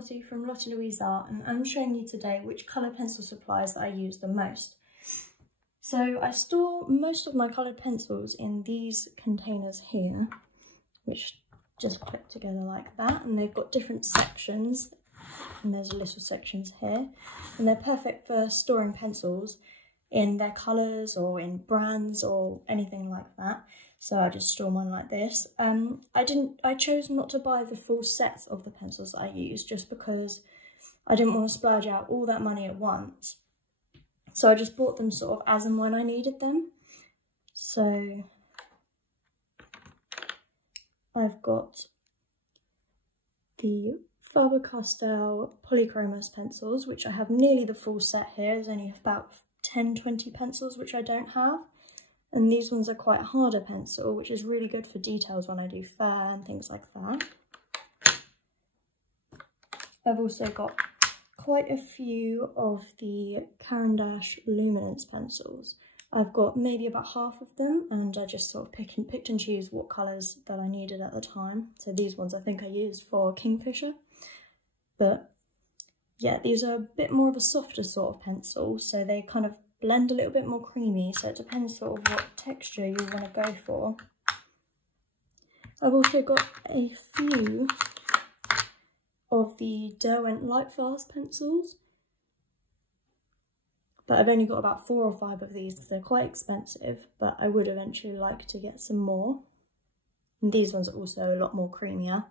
Lottie from Lottie Louise Art, and I'm showing you today which colour pencil supplies that I use the most. So I store most of my coloured pencils in these containers here, which just clip together like that, and they've got different sections, and there's little sections here, and they're perfect for storing pencils in their colours or in brands or anything like that. So I just store mine like this. I chose not to buy the full sets of the pencils that I use just because I didn't want to splurge out all that money at once. So I just bought them sort of as and when I needed them. So I've got the Faber-Castell Polychromos pencils, which I have nearly the full set here. There's only about 10-20 pencils which I don't have. And these ones are quite a harder pencil, which is really good for details when I do fur and things like that. I've also got quite a few of the Karen-Luminance pencils. I've got maybe about half of them, and I just sort of picked and choose what colours that I needed at the time. So these ones I think I used for Kingfisher. But yeah, these are a bit more of a softer sort of pencil, so they kind of blend a little bit more creamy, so it depends sort of what texture you want to go for. I've also got a few of the Derwent LiQWYD pencils, but I've only got about 4 or 5 of these because they're quite expensive, but I would eventually like to get some more. And these ones are also a lot more creamier.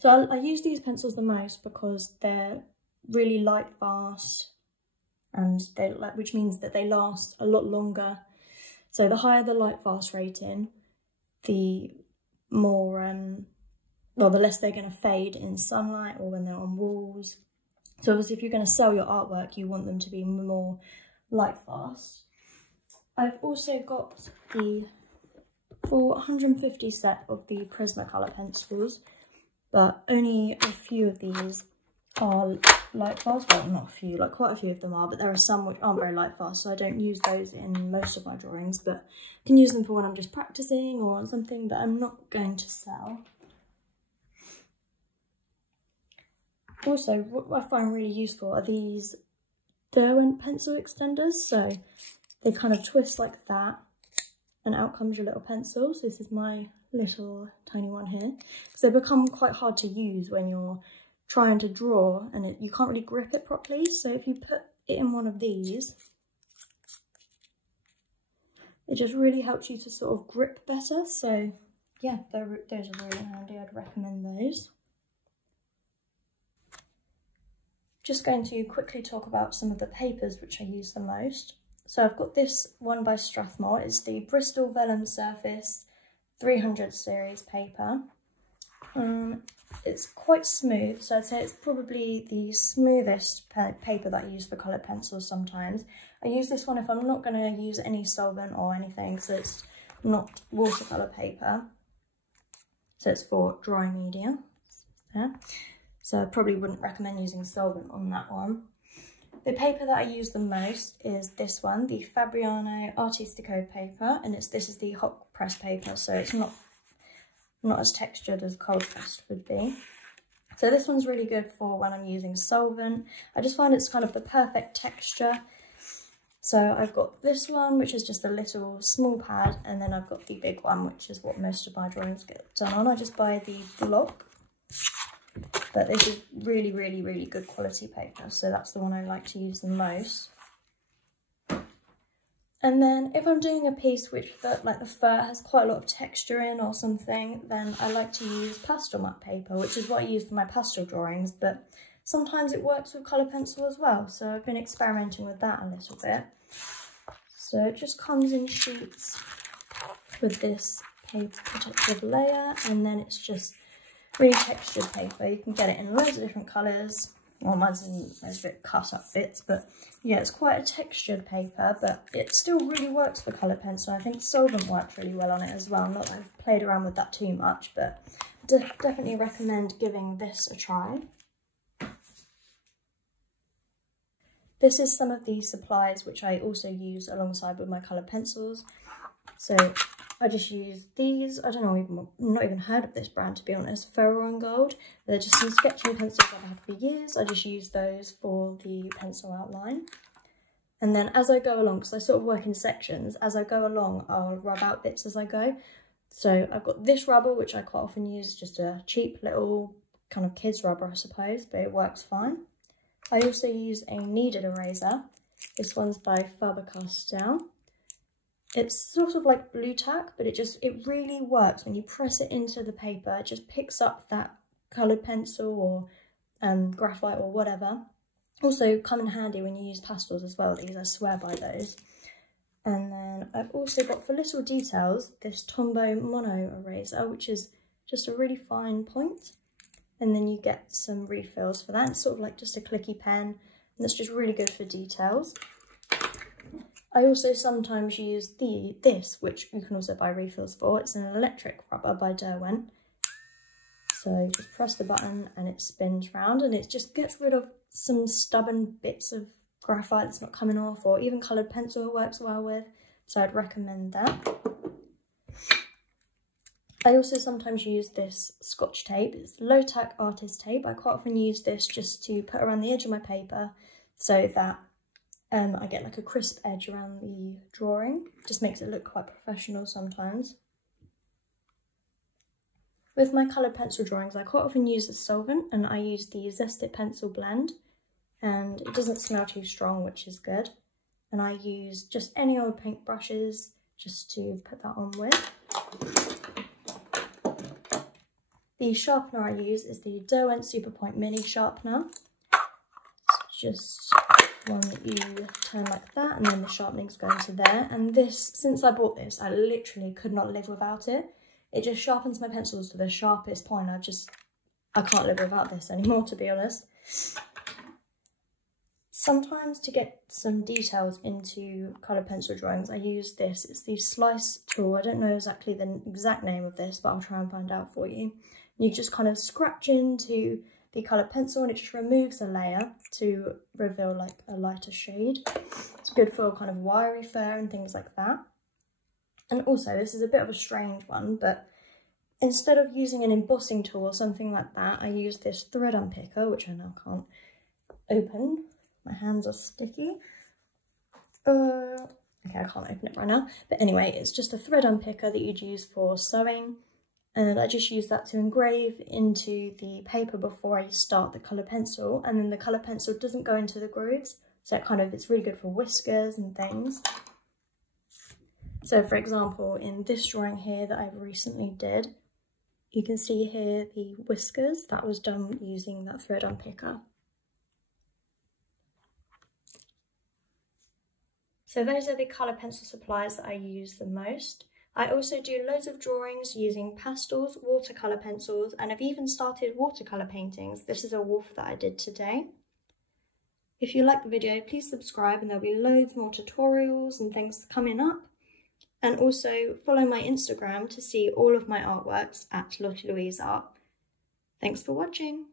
So I use these pencils the most because they're really light fast, and which means that they last a lot longer. So the higher the light fast rating, the more the less they're going to fade in sunlight or when they're on walls. So obviously if you're going to sell your artwork, you want them to be more light fast. I've also got the full 150 set of the Prismacolor pencils, but only a few of these are light fast. Well, not a few, like quite a few of them are, but there are some which aren't very light fast, so I don't use those in most of my drawings, but I can use them for when I'm just practicing or something that I'm not going to sell. Also, what I find really useful are these Derwent pencil extenders. So they kind of twist like that, and out comes your little pencil. So this is my little tiny one here, because they become quite hard to use when you're trying to draw and you can't really grip it properly. So if you put it in one of these, it just really helps you to sort of grip better. So yeah, those are really handy. I'd recommend those. Just going to quickly talk about some of the papers which I use the most. So I've got this one by Strathmore. It's the Bristol Vellum Surface 300 series paper. It's quite smooth, so I'd say it's probably the smoothest paper that I use for coloured pencils sometimes. I use this one if I'm not going to use any solvent or anything, so it's not watercolour paper. So it's for drawing media. There. So I probably wouldn't recommend using solvent on that one. The paper that I use the most is this one, the Fabriano Artistico paper, and this is the hot press paper, so it's not as textured as cold pressed would be. So this one's really good for when I'm using solvent. I just find it's kind of the perfect texture. So I've got this one, which is just a little small pad, and then I've got the big one, which is what most of my drawings get done on. I just buy the block. But this is really, really, really good quality paper, so that's the one I like to use the most. And then if I'm doing a piece which like the fur has quite a lot of texture in or something, then I like to use pastel matte paper, which is what I use for my pastel drawings, but sometimes it works with colour pencil as well, so I've been experimenting with that a little bit. So it just comes in sheets with this paper protective layer, and then it's just really textured paper. You can get it in loads of different colours. Well, mine's a bit cut up bits, but yeah, it's quite a textured paper, but it still really works for coloured pencil. I think solvent works really well on it as well. Not that I've played around with that too much, but definitely recommend giving this a try. This is some of the supplies which I also use alongside with my coloured pencils. So I just use these. I don't know, not even heard of this brand to be honest. Ferro and Gold. They're just some sketching pencils I've had for years. I just use those for the pencil outline. And then as I go along, because I sort of work in sections, as I go along, I'll rub out bits as I go. So I've got this rubber, which I quite often use, just a cheap little kind of kids rubber, I suppose, but it works fine. I also use a kneaded eraser. This one's by Castell. It's sort of like blue tack, but it really works when you press it into the paper. It just picks up that coloured pencil or graphite or whatever. Also come in handy when you use pastels as well. These, I swear by those. And then I've also got, for little details, this Tombow mono eraser, which is just a really fine point. And then you get some refills for that. It's sort of like just a clicky pen, and it's just really good for details. I also sometimes use this, which you can also buy refills for. It's an electric rubber by Derwent. So just press the button and it spins round, and it just gets rid of some stubborn bits of graphite that's not coming off, or even coloured pencil it works well with. So I'd recommend that. I also sometimes use this Scotch tape. It's low-tack artist tape. I quite often use this just to put around the edge of my paper so that I get like a crisp edge around the drawing. Just makes it look quite professional sometimes. With my coloured pencil drawings, I quite often use a solvent, and I use the Zested Pencil Blend, and it doesn't smell too strong, which is good. And I use just any old paint brushes just to put that on with. The sharpener I use is the Derwent Superpoint Mini Sharpener. It's just one that you turn like that, and then the sharpening's going to there. And this, since I bought this, I literally could not live without it. It just sharpens my pencils to the sharpest point. I can't live without this anymore, to be honest. Sometimes to get some details into coloured pencil drawings, I use this. It's the slice tool. I don't know exactly the exact name of this, but I'll try and find out for you. You just kind of scratch into the coloured pencil, and it just removes a layer to reveal like a lighter shade. It's good for kind of wiry fur and things like that. And also, this is a bit of a strange one, but instead of using an embossing tool or something like that, I use this thread unpicker, which I now can't open. My hands are sticky. Okay, I can't open it right now. But anyway, it's just a thread unpicker that you'd use for sewing. And I just use that to engrave into the paper before I start the colour pencil. And then the colour pencil doesn't go into the grooves. So it's really good for whiskers and things. So for example, in this drawing here that I recently did, you can see here the whiskers. That was done using that thread unpicker. So those are the colour pencil supplies that I use the most. I also do loads of drawings using pastels, watercolour pencils, and I've even started watercolour paintings. This is a wolf that I did today. If you like the video, please subscribe, and there'll be loads more tutorials and things coming up. And also follow my Instagram to see all of my artworks at LiQWYD Art. Thanks for watching.